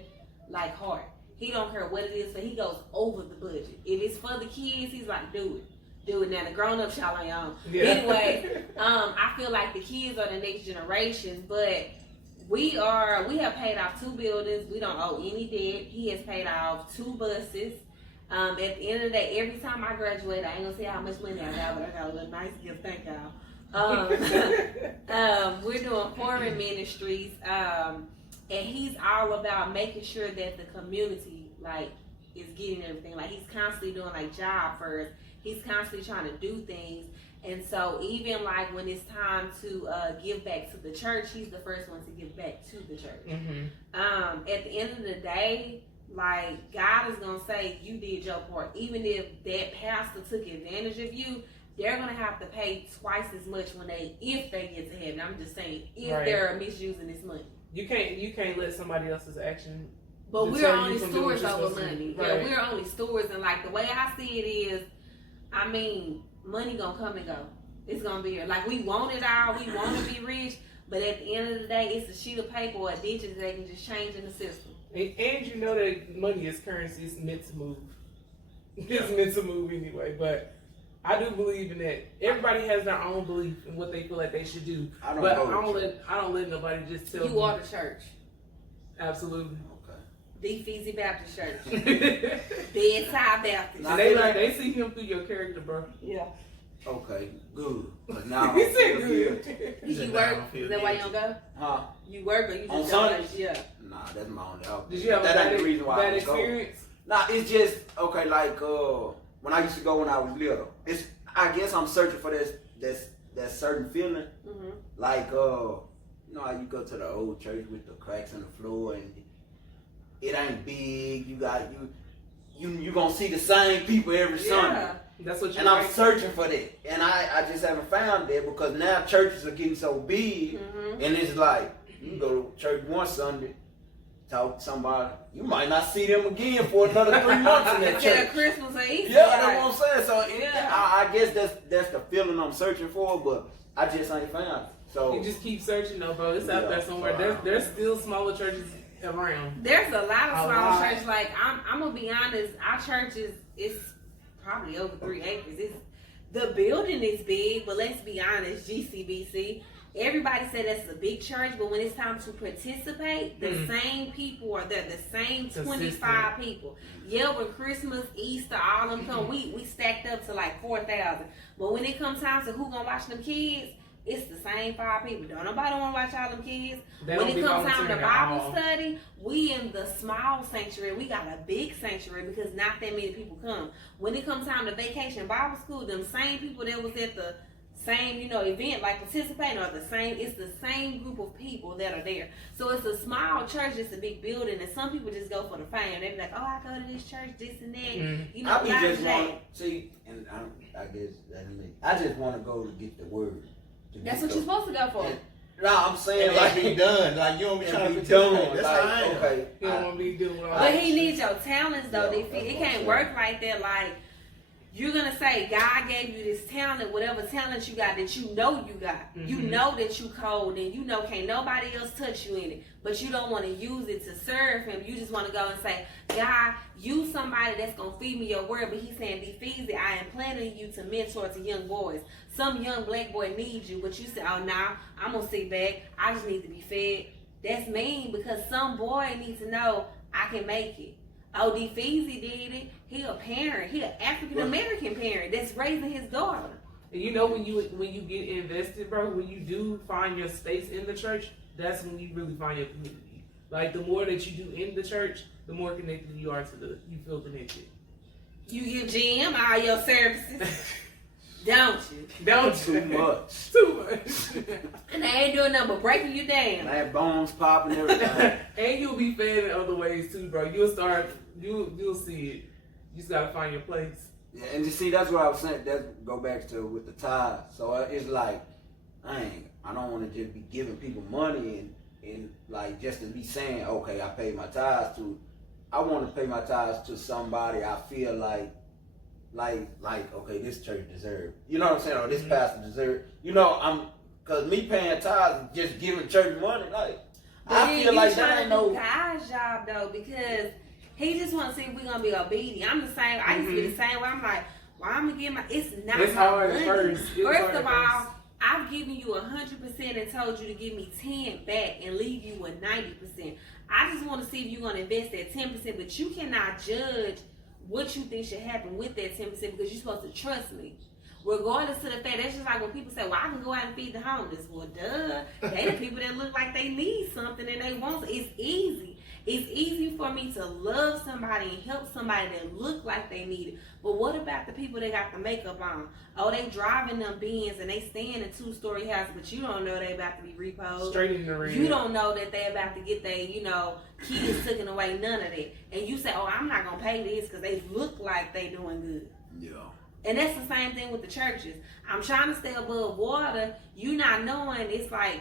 heart. He don't care what it is, so he goes over the budget. If it's for the kids, he's like, do it. Now the grown ups y'all on your own. Yeah. Anyway, I feel like the kids are the next generation, but we have paid off 2 buildings. We don't owe any debt. He has paid off 2 buses. At the end of the day, every time I graduate, I ain't gonna say how much money I got, but I got a little nice gift. Thank y'all. We're doing foreign ministries, and he's all about making sure that the community is getting everything. He's constantly doing job fairs. He's constantly trying to do things, and so even when it's time to give back to the church, he's the first one to give back to the church. At the end of the day, God is gonna say you did your part. Even if that pastor took advantage of you, they're gonna have to pay twice as much if they get to heaven. I'm just saying, if they're misusing this money. You can't let somebody else's action. But we're only stewards over money. Right. Yeah, we're only stewards, and the way I see it is, money gonna come and go. It's gonna be here. We want it all. We want to be rich, but at the end of the day, it's a sheet of paper or a digit that they can just change in the system. And you know that money is currency. It's meant to move. It's meant to move anyway. But I do believe in that. Everybody has their own belief in what they feel like they should do. I don't let nobody just tell me. You are the church. Absolutely. Dpheezie Baptist Church. Bedside Baptist. And they see him through your character, bro. Yeah. Okay, good. But now he said good. You work? Is that why you don't go? Huh? You work or you just on go? Sundays? Yeah. Nah, that's my only outfit. Did you have that ain't the reason why bad I experience? Go. Nah, it's just when I used to go when I was little. I guess I'm searching for that certain feeling. Mm-hmm. How you go to the old church with the cracks in the floor and it ain't big. You gonna see the same people every Sunday. That's what. And I'm searching for that, and I just haven't found that because now churches are getting so big, and it's you can go to church one Sunday, talk to somebody, you might not see them again for another 3 months in that church. Christmas or Easter. Yeah, that's what I'm saying. So I guess that's the feeling I'm searching for, but I just ain't found it. So you just keep searching though, bro. It's out there somewhere. There's still smaller churches around. There's a lot of smaller churches. I'm gonna be honest, our church is probably over 3 acres. The building is big, but let's be honest, GCBC. Everybody said that's a big church, but when it's time to participate, the same people are there, the same 25 people. Yeah, when Christmas, Easter, all them come, we stacked up to 4,000. But when it comes time to who gonna watch them kids, it's the same 5 people. Don't nobody want to watch all them kids. They When don't it be comes time to volunteering at Bible all. study, we in the small sanctuary. We got a big sanctuary because not that many people come. When it comes time to vacation Bible school, them same people that was at the same, event, like participating, are the same. It's the same group of people that are there. So it's a small church, it's a big building, and some people just go for the fame. They be like, oh, I go to this church, this and that. Mm-hmm. I be blah, just blah. want see, and I guess that's me. I just want to go to get the word. That's what you're supposed to go for. No, I'm saying And like it be done. Like you don't be it trying to be participate. done. That's how I Like am. okay, You don't want to be doing all But that. he needs your talents though. Yeah, It that's what can't I'm work like that. Like you're gonna say God gave you this talent, whatever talent you got that you know you got. Mm-hmm. You know that you cold and you know can't nobody else touch you in it. But you don't want to use it to serve him. You just want to go and say, God, use somebody that's gonna feed me your word. But he's saying, Dpheezie, I am planning you to mentor to young boys. Some young black boy needs you, but you say, oh nah, I'm gonna sit back. I just need to be fed. That's mean because some boy needs to know I can make it. Oh, Dpheezie did it. He a parent. He an African American parent that's raising his daughter. And you know when you get invested, bro, when you do find your space in the church, that's when you really find your community. Like the more that you do in the church, the more connected you are to you feel connected. You give GM all your services, don't you? Don't too much. Too much. And they ain't doing nothing but breaking you down. And I have bones popping everything. And you'll be fed in other ways too, bro. You'll see it. You just gotta find your place. Yeah, and you see, that's what I was saying. That go back to with the tithe. So it's like, I don't want to just be giving people money and like just to be saying, okay, I paid my tithes to. I want to pay my tithes to somebody I feel like okay, this church deserves. You know what I'm saying? Or this pastor deserves. Cause me paying tithes and just giving church money, like But I feel like that ain't no. God's job though, because he just want to see if we're gonna be obedient. I'm the same. I used to be the same way. I'm like, why I'm gonna get my? It's not. It's my hard money. at first. It's First hard of at all, first. I've given you 100% and told you to give me 10 back and leave you with 90%. I just want to see if you're gonna invest that 10%, but you cannot judge what you think should happen with that 10% because you're supposed to trust me. Regardless to the fact, that's just like when people say, well, I can go out and feed the homeless. Well, duh. They the people that look like they need something and they want it. It's easy. It's easy for me to love somebody and help somebody that look like they need it. But what about the people that got the makeup on? Oh, they driving them Benz and they staying in a 2-story house, but you don't know they about to be repoed. Straight in the ring. You don't know that they about to get their, kids taken away, none of that. And you say, oh, I'm not going to pay this because they look like they doing good. Yeah. And that's the same thing with the churches. I'm trying to stay above water. You not knowing it's like,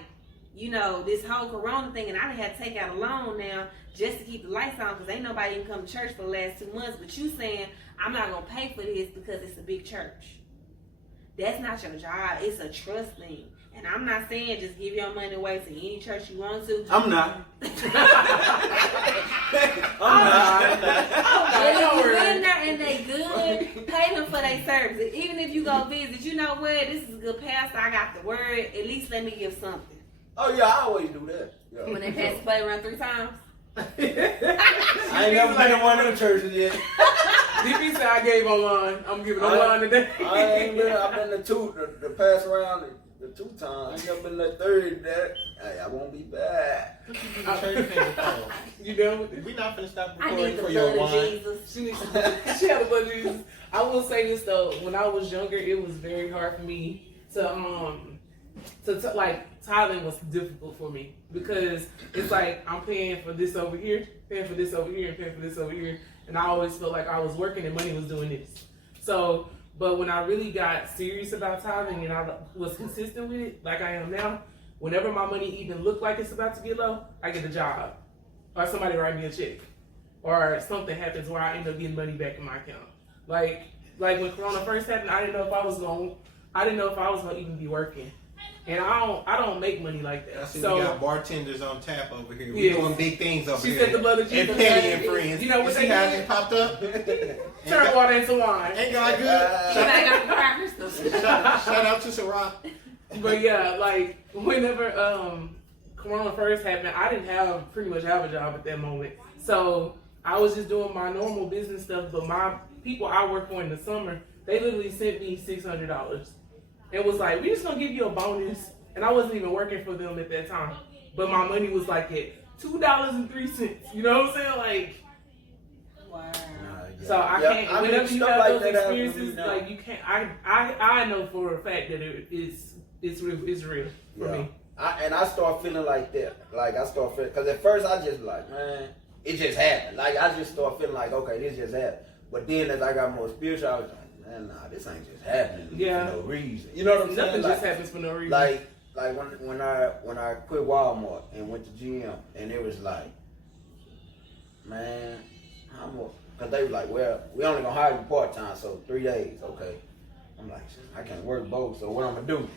this whole corona thing, and I done had to take out a loan now just to keep the lights on because ain't nobody even come to church for the last 2 months. But you saying, I'm not going to pay for this because it's a big church. That's not your job. It's a trust thing. And I'm not saying just give your money away to any church you want to. I'm not. But if you in there and they good, pay them for their services. Even if you go visit, you know what? This is a good pastor. I got the word. At least let me give something. Oh yeah, I always do that. Yeah. When they pass the play around 3 times. I ain't never been in one of them churches yet. Dpheezie said I gave online. I'm giving online today. I ain't been. I've been the 2, the pass around the 2 times. I ain't never been the 3rd. That hey, I won't be back. You done with it? We not finna stop I recording need the for your blood of wine. Jesus. She had a bunch of Jesus. I will say this though, when I was younger, it was very hard for me to like tithing was difficult for me because it's like I'm paying for this over here, paying for this over here, and paying for this over here, and I always felt like I was working and money was doing this. So, but when I really got serious about tithing and I was consistent with it, like I am now, whenever my money even looked like it's about to get low, I get a job, or somebody write me a check, or something happens where I end up getting money back in my account. Like when Corona first happened, I didn't know if I was gonna even be working. And I don't make money like that. I see So we got bartenders on tap over here. We Yes. doing big things over she here. said the blood of Jesus. And Penny and friends. You know what see they how it did? just popped up? Turn water into wine. Ain't God good? And I got the crackers. Shout out to Sarah. But yeah, like whenever Corona first happened, I didn't pretty much have a job at that moment. So I was just doing my normal business stuff. But my people I work for in the summer, they literally sent me $600 and was like, we just gonna give you a bonus. And I wasn't even working for them at that time. But my money was like at $2.03. You know what I'm saying? Like, Wow. so I Yeah, can't. I mean, Whenever you stuff have like those that happens to me experiences, now. like you can't. I know for a fact that it's real for me. I start feeling like that. Like I start feeling, because at first I just like, man, it just happened. Like I just start feeling like, okay, this just happened. But then as I got more spiritual, I was like, man, nah, this ain't just happening for no reason. You know what I'm saying? Nothing Like, just happens for no reason. Like when I quit Walmart and went to GM, and it was like, man, because they were like, well, we only gonna hire you part time, so 3 days, okay. I'm like, I can't work both, so what I'm gonna do?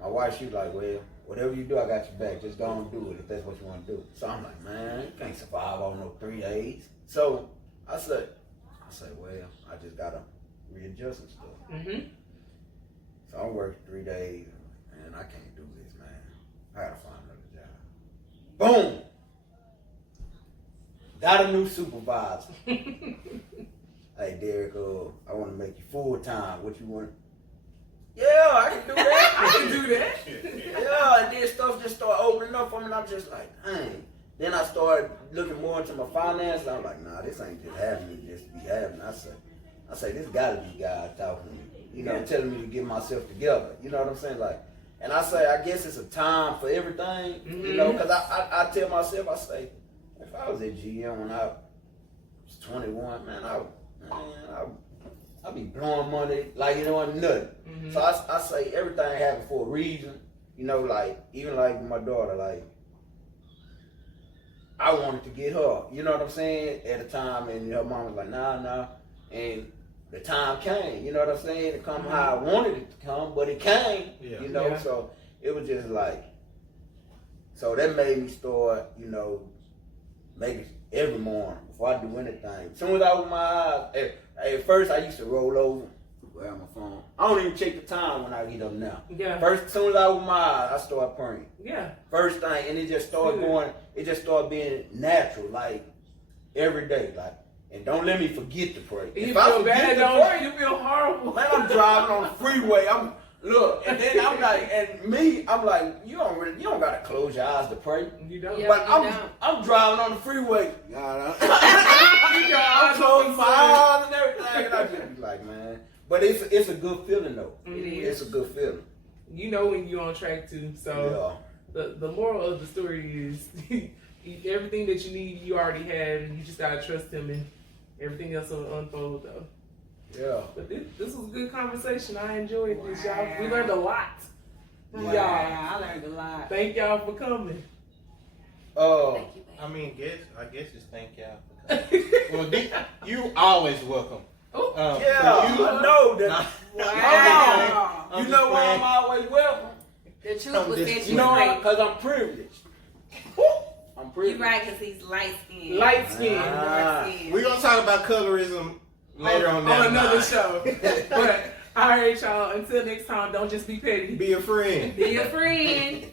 My wife, she was like, well, whatever you do, I got your back. Just go and do it if that's what you want to do. So I'm like, man, you can't survive on no 3 days. So I said, well, I just gotta readjust and stuff. Mm-hmm. So I'm working 3 days, and I can't do this, man. I gotta find another job. Boom! Got a new supervisor. Hey, Derek, I want to make you full time. What you want? Yeah, I can do that. I can do that. Yeah, and then stuff just started opening up for me, and I'm just like, dang. Then I started looking more into my finances. I'm like, nah, this ain't just happening, just be happening. I say, this gotta be God talking to me. You know, telling me to get myself together. You know what I'm saying? Like, and I say, I guess it's a time for everything. Mm-hmm. You know, because I tell myself, I say, if I was at GM when I was 21, man, I'd be blowing money like it wasn't nothing. Mm-hmm. So I say everything happened for a reason. You know, like, even like my daughter, like, I wanted to get her, you know what I'm saying, at a time, and her mom was like, nah, and the time came, you know what I'm saying, to come how I wanted it to come, but it came, you know, so it was just like, so that made me start, you know, making every morning, before I do anything, as soon as I open my eyes, at first I used to roll over, grab my phone. I don't even check the time when I get up now. Yeah. First, as soon as I open my eyes, I start praying. Yeah. First thing, and it just started going, it just started being natural, like, every day, like, and don't let me forget to pray. You If I feel forget bad, to don't pray, you? You feel horrible. man, I'm driving on the freeway, and then I'm like, and me, I'm like, you don't gotta close your eyes to pray. You don't. Yeah. But you I'm driving on the freeway. I'm I'm closing my eyes and everything, and I just be like, man. But it's a good feeling though. It It's is. a good feeling. You know when you're on track too. So the moral of the story is everything that you need you already have, and you just gotta trust him, and everything else will unfold though. Yeah. But this was a good conversation. I enjoyed this, y'all. We learned a lot. Yeah. Yeah, I learned a lot. Thank y'all for coming. I guess it's thank y'all for coming. Well, you always welcome. I know that. Wow. You know why I'm always welcome? The truth will set You you know why? straight. Because I'm privileged. I'm privileged. You right, because he's light skinned. Light skin. Ah. We're gonna talk about colorism later on down on another the line. show. But all right, y'all. Until next time, don't just be petty. Be a friend. Be a friend.